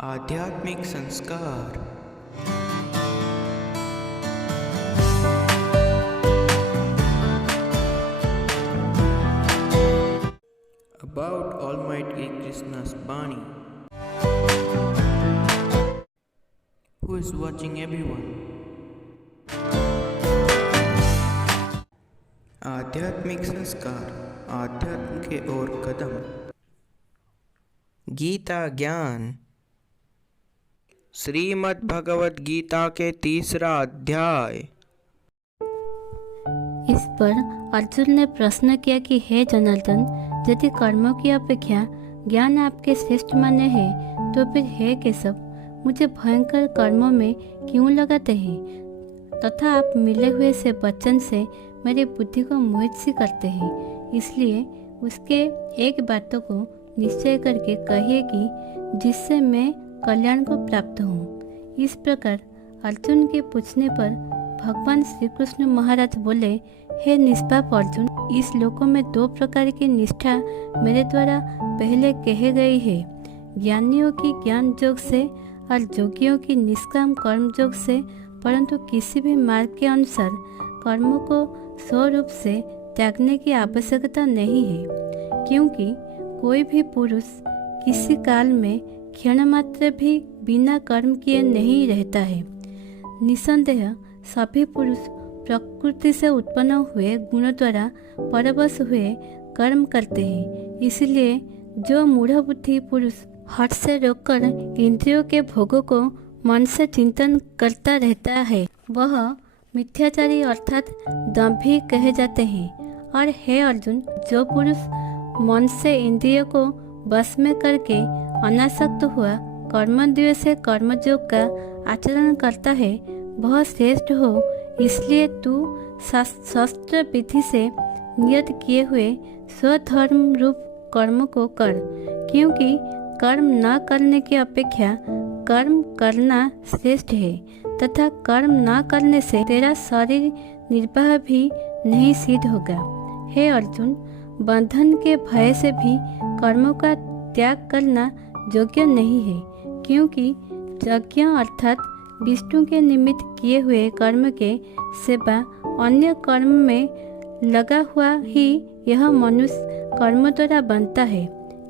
आध्यात्मिक संस्कार। About Almighty Krishna's Bani. Who is watching everyone? आध्यात्मिक संस्कार, आध्यात्म के ओर कदम। गीता ज्ञान। श्रीमद् भगवद गीता के 3रा अध्याय। इस पर अर्जुन ने प्रश्न किया कि हे जनार्दन, यदि कर्मों की अपेक्षा ज्ञान आपके श्रेष्ठ माने हैं, तो फिर हे केशव, मुझे भयंकर कर्मों में क्यों लगाते हैं तथा आप मिले हुए से वचन से मेरी बुद्धि को मोहित सी करते हैं। इसलिए उसके एक बातों को निश्चय करके कहिए कि जिससे मैं कल्याण को प्राप्त हूँ। इस प्रकार अर्जुन के पूछने पर भगवान श्री कृष्ण महाराज बोले, हे निष्पाप अर्जुन, इस लोकों में 2 प्रकार की निष्ठा मेरे द्वारा पहले कहे गई है, ज्ञानियों की ज्ञान योग से और जोगियों की निष्काम कर्म योग से। परंतु किसी भी मार्ग के अनुसार कर्मों को स्वरूप से त्यागने की आवश्यकता नहीं है, क्योंकि कोई भी पुरुष किसी काल में क्षण मात्र भी बिना कर्म किए नहीं रहता है। निसंदेह सभी पुरुष प्रकृति से उत्पन्न हुए गुणों द्वारा परवश हुए कर्म करते हैं। इसलिए जो मूढ़ बुद्धि पुरुष हठ से रोककर इंद्रियों के भोगों को मन से चिंतन करता रहता है, वह मिथ्याचारी अर्थात दंभी कहे जाते हैं। और हे अर्जुन, जो पुरुष मन से इंद्रियों को बस में करके अनासक्त हुआ कर्मद्वय से कर्मयोग का आचरण करता है, वह श्रेष्ठ हो। इसलिए तू शास्त्र विधि से नियत किए हुए स्वधर्म रूप कर्म को कर, क्योंकि कर्म न करने की अपेक्षा कर्म करना श्रेष्ठ है तथा कर्म न करने से तेरा शरीर निर्वाह भी नहीं सिद्ध होगा। हे अर्जुन, बंधन के भय से भी कर्मों का त्याग करना योग्य नहीं है, क्योंकि यज्ञ अर्थात विष्णु के निमित्त किए हुए कर्म के सेवा अन्य कर्म में लगा हुआ ही यह मनुष्य कर्म द्वारा बनता है।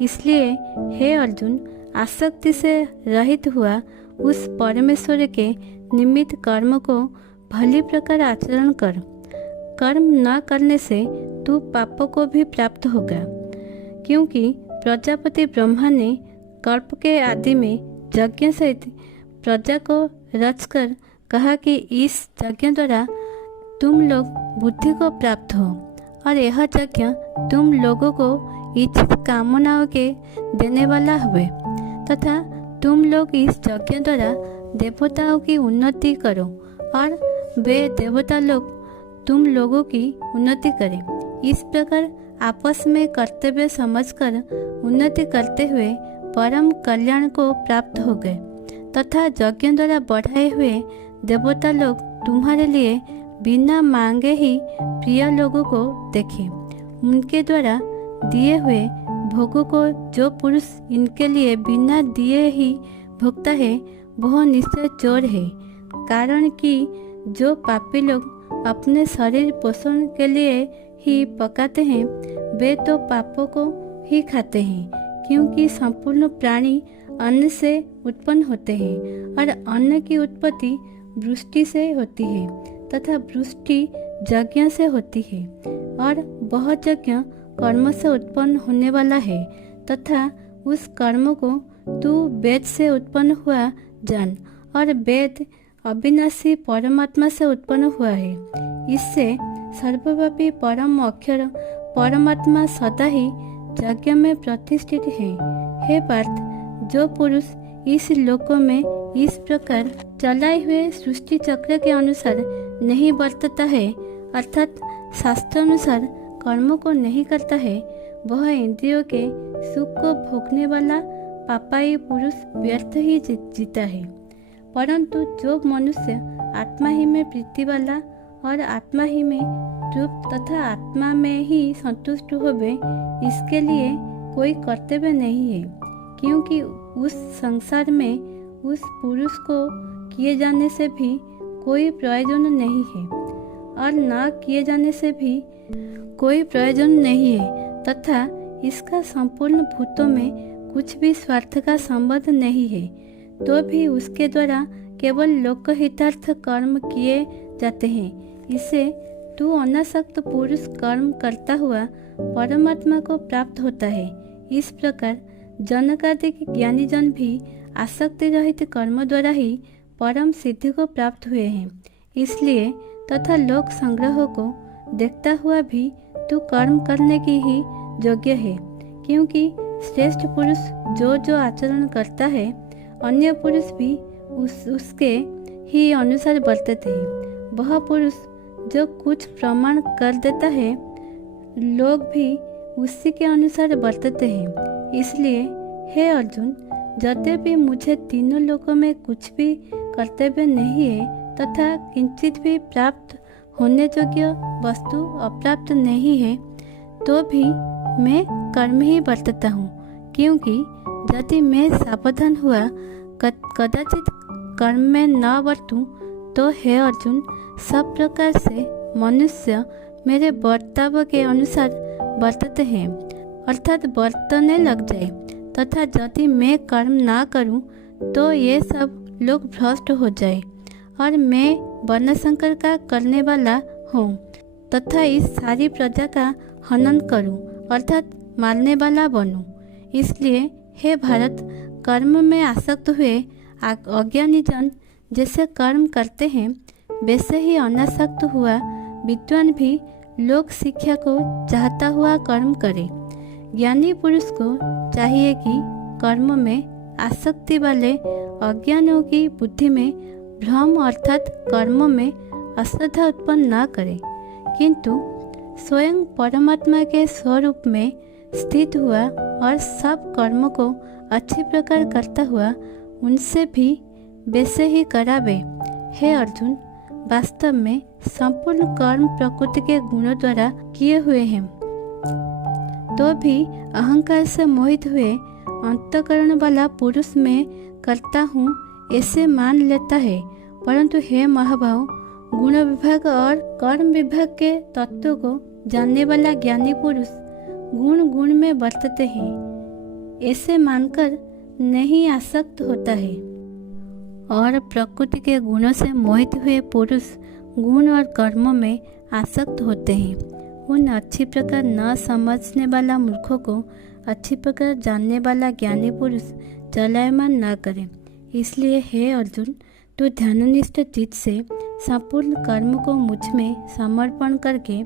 इसलिए हे अर्जुन, आसक्ति से रहित हुआ उस परमेश्वर के निमित्त कर्म को भली प्रकार आचरण कर। कर्म न करने से तू पापों को भी प्राप्त होगा, क्योंकि प्रजापति ब्रह्मा ने कल्प के आदि में यज्ञ सहित प्रजा को रचकर कहा कि इस यज्ञ द्वारा तुम लोग बुद्धि को प्राप्त हो, और यह यज्ञ तुम लोगों को इच्छित कामनाओं के देने वाला हुए, तथा तुम लोग इस यज्ञ द्वारा देवताओं की उन्नति करो और वे देवता लोग तुम लोगों की उन्नति करें। इस प्रकार आपस में कर्तव्य समझकर उन्नति करते हुए परम कल्याण को प्राप्त हो गए, तथा यज्ञ द्वारा बढ़ाए हुए देवता लोग तुम्हारे लिए बिना मांगे ही प्रिय लोगों को देखें। उनके द्वारा दिए हुए भोगों को जो पुरुष इनके लिए बिना दिए ही भोगता है, वह निश्चय चोर है। कारण कि जो पापी लोग अपने शरीर पोषण के लिए ही पकाते हैं, वे तो पापों को ही खाते हैं, क्योंकि संपूर्ण प्राणी अन्न से उत्पन्न होते हैं और अन्न की उत्पत्ति वृष्टि से होती है तथा वृष्टि यज्ञ से होती है, और वह यज्ञ कर्म से उत्पन्न होने वाला है, तथा उस कर्म को तू वेद से उत्पन्न हुआ जान, और वेद अविनाशी परमात्मा से उत्पन्न हुआ है। इससे सर्वव्यापी परम अक्षर परमात्मा सदा ही यज्ञ में प्रतिष्ठित है। हे पार्थ, जो पुरुष इस लोकों में इस प्रकार चलाए हुए सृष्टि चक्र के अनुसार नहीं बरतता है, अर्थात शास्त्रानुसार कर्मों को नहीं करता है, वह इंद्रियों के सुख को भोगने वाला पापाई पुरुष व्यर्थ ही जीता है। परंतु जो मनुष्य आत्मा ही में प्रीति वाला और आत्मा ही में तृप्त तथा आत्मा में ही संतुष्ट होवे, इसके लिए कोई कर्तव्य नहीं है, क्योंकि उस संसार में उस पुरुष को किए जाने से भी कोई प्रयोजन नहीं है और ना किए जाने से भी कोई प्रयोजन नहीं है, तथा इसका संपूर्ण भूतों में कुछ भी स्वार्थ का संबंध नहीं है, तो भी उसके द्वारा केवल लोकहितार्थ कर्म किए जाते हैं। इसे तू अनासक्त पुरुष कर्म करता हुआ परमात्मा को प्राप्त होता है। इस प्रकार जनकादि ज्ञानी जन भी आसक्ति रहित कर्म द्वारा ही परम सिद्धि को प्राप्त हुए हैं। इसलिए तथा लोक संग्रह को देखता हुआ भी तू कर्म करने की ही योग्य है, क्योंकि श्रेष्ठ पुरुष जो आचरण करता है अन्य पुरुष भी उसके ही अनुसार बरतते हैं। वह पुरुष जो कुछ प्रमाण कर देता है लोग भी उसी के अनुसार बरतते हैं। इसलिए हे अर्जुन, यद्यपि मुझे तीनों लोकों में कुछ भी कर्तव्य नहीं है तथा किंचित भी प्राप्त होने योग्य वस्तु अप्राप्त नहीं है, तो भी मैं कर्म ही बरतता हूँ, क्योंकि यदि मैं सावधान हुआ कदाचित कर्म में न बरतूं तो हे अर्जुन, सब प्रकार से मनुष्य मेरे बर्ताव के अनुसार बरतते हैं, अर्थात बरतने लग जाए, तथा यदि मैं कर्म ना करूं तो ये सब लोग भ्रष्ट हो जाए और मैं वर्णशंकर का करने वाला हूँ तथा इस सारी प्रजा का हनन करूं, अर्थात मारने वाला बनूं। इसलिए हे भारत, कर्म में आसक्त हुए अज्ञानी जन जैसे कर्म करते हैं, वैसे ही अनासक्त हुआ विद्वान भी लोक शिक्षा को चाहता हुआ कर्म करे। ज्ञानी पुरुष को चाहिए कि कर्म में आसक्ति वाले अज्ञानियों की बुद्धि में भ्रम अर्थात कर्म में अश्रद्धा उत्पन्न न करे, किंतु स्वयं परमात्मा के स्वरूप में स्थित हुआ और सब कर्म को अच्छी प्रकार करता हुआ उनसे भी वैसे ही करावे। हे अर्जुन, वास्तव में संपूर्ण कर्म प्रकृति के गुणों द्वारा किए हुए हैं, तो भी अहंकार से मोहित हुए अंतःकरण वाला पुरुष में करता हूँ ऐसे मान लेता है। परंतु हे महाभाव, गुण विभाग और कर्म विभाग के तत्व को जानने वाला ज्ञानी पुरुष गुण गुण में बरतते हैं ऐसे मानकर नहीं आसक्त होता है, और प्रकृति के गुणों से मोहित हुए पुरुष गुण और कर्मों में आसक्त होते हैं। उन अच्छी प्रकार न समझने वाला मूर्खों को अच्छी प्रकार जानने वाला ज्ञानी पुरुष चलायमान न करे। इसलिए हे अर्जुन, तू ध्याननिष्ठ चित्त से संपूर्ण कर्म को मुझ में समर्पण करके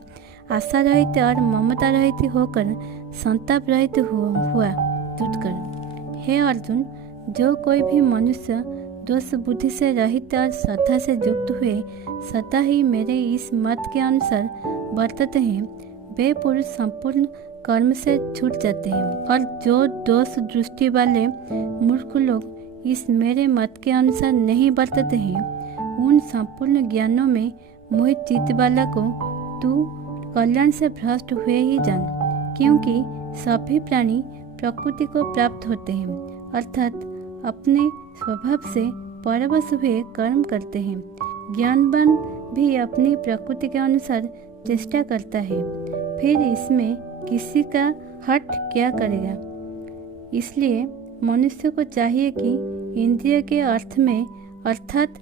आशा रहित और ममता रहित होकर संताप रहित हुआ तुझ कर। हे अर्जुन, जो कोई भी मनुष्य दोष बुद्धि से रहित और श्रद्धा से युक्त हुए सदा ही मेरे इस मत के अनुसार बरतते हैं, वे पुरुष संपूर्ण कर्म से छूट जाते हैं। और जो दोष दृष्टि वाले मूर्ख लोग इस मेरे मत के अनुसार नहीं बरतते हैं, उन संपूर्ण ज्ञानों में मोहित चित्त वाला को तू कल्याण से भ्रष्ट हुए ही जान, क्योंकि सभी प्राणी प्रकृति को प्राप्त होते हैं, अर्थात अपने स्वभाव से परवश हुए कर्म करते हैं। ज्ञानवान भी अपनी प्रकृति के अनुसार चेष्टा करता है, फिर इसमें किसी का हट क्या करेगा। इसलिए मनुष्य को चाहिए कि इंद्रिय के अर्थ में अर्थात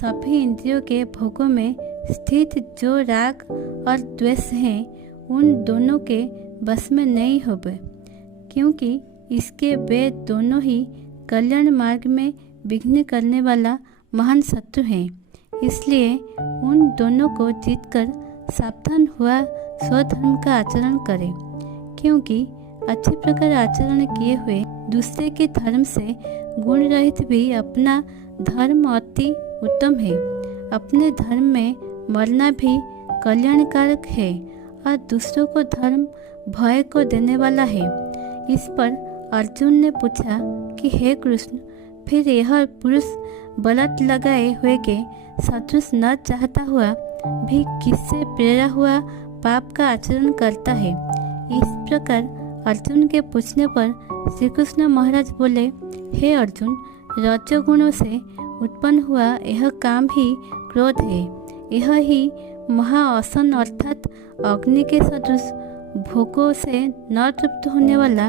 सभी इंद्रियों के भोगों में स्थित जो राग और द्वेष हैं, उन दोनों के बस में नहीं होवे, क्योंकि इसके वे दोनों ही कल्याण मार्ग में विघ्न करने वाला महान शत्रु हैं। इसलिए उन दोनों को जीतकर सावधान हुआ स्वधर्म का आचरण करें, क्योंकि अच्छी प्रकार आचरण किए हुए दूसरे के धर्म से गुण रहित भी अपना धर्म अति उत्तम है। अपने धर्म में मरना भी कल्याणकारक है और दूसरों को धर्म भय को देने वाला है। इस पर अर्जुन ने पूछा कि हे कृष्ण, फिर यह पुरुष बलत लगाए हुए के सदृश न चाहता हुआ भी किससे प्रेरा हुआ पाप का आचरण करता है। इस प्रकार अर्जुन के पूछने पर श्री कृष्ण महाराज बोले, हे अर्जुन, रजोगुणों से उत्पन्न हुआ यह काम ही क्रोध है। यह ही महाअसन अर्थात अग्नि के सदृश भोगों से न तृप्त होने वाला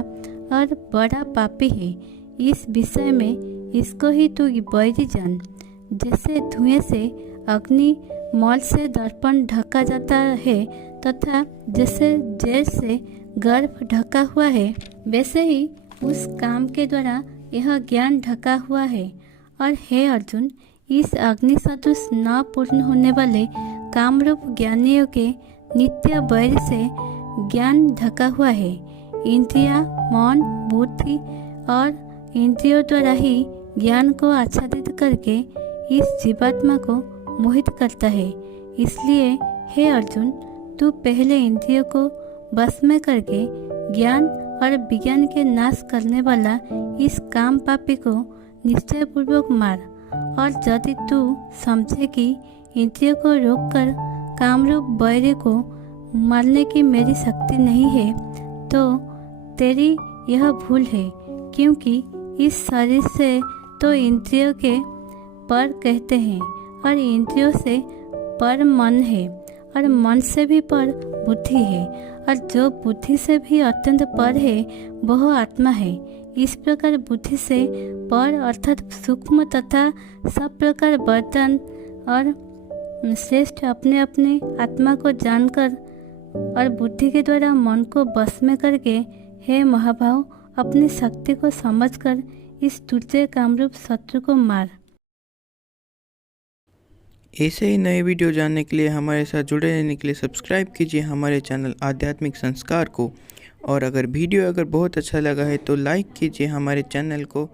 और बड़ा पापी है। इस विषय में इसको ही तू वैरी जान। जैसे धुएं से अग्नि मल से दर्पण ढका जाता है तथा जैसे जैर से गर्भ ढका हुआ है, वैसे ही उस काम के द्वारा यह ज्ञान ढका हुआ है। और हे अर्जुन, इस अग्नि सदृश न पूर्ण होने वाले कामरूप ज्ञानियों के नित्य वैर से ज्ञान ढका हुआ है। इंद्रिया, मन, बुद्धि और इंद्रियों द्वारा ही ज्ञान को आच्छादित करके इस जीवात्मा को मोहित करता है। इसलिए हे अर्जुन, तू पहले इंद्रियों को बस में करके ज्ञान और विज्ञान के नाश करने वाला इस काम पापी को निश्चय पूर्वक मार। और यदि तू समझे कि इंद्रियों को रोककर कामरूप वैरी को मारने की मेरी शक्ति नहीं है, तो तेरी यह भूल है। क्योंकि इस शरीर से तो इंद्रियों के पर कहते हैं और इंद्रियों से पर मन है और मन से भी पर बुद्धि है और जो बुद्धि से भी अत्यंत पर है वह आत्मा है। इस प्रकार बुद्धि से पर अर्थात सूक्ष्म तथा सब प्रकार वर्तन और श्रेष्ठ अपने अपने आत्मा को जानकर और बुद्धि के द्वारा मन को बस में करके हे महाभाव, अपनी शक्ति को समझकर इस तुझे कामरूप शत्रु को मार। ऐसे ही नए वीडियो जानने के लिए हमारे साथ जुड़े रहने के लिए सब्सक्राइब कीजिए हमारे चैनल आध्यात्मिक संस्कार को। और अगर वीडियो बहुत अच्छा लगा है तो लाइक कीजिए हमारे चैनल को।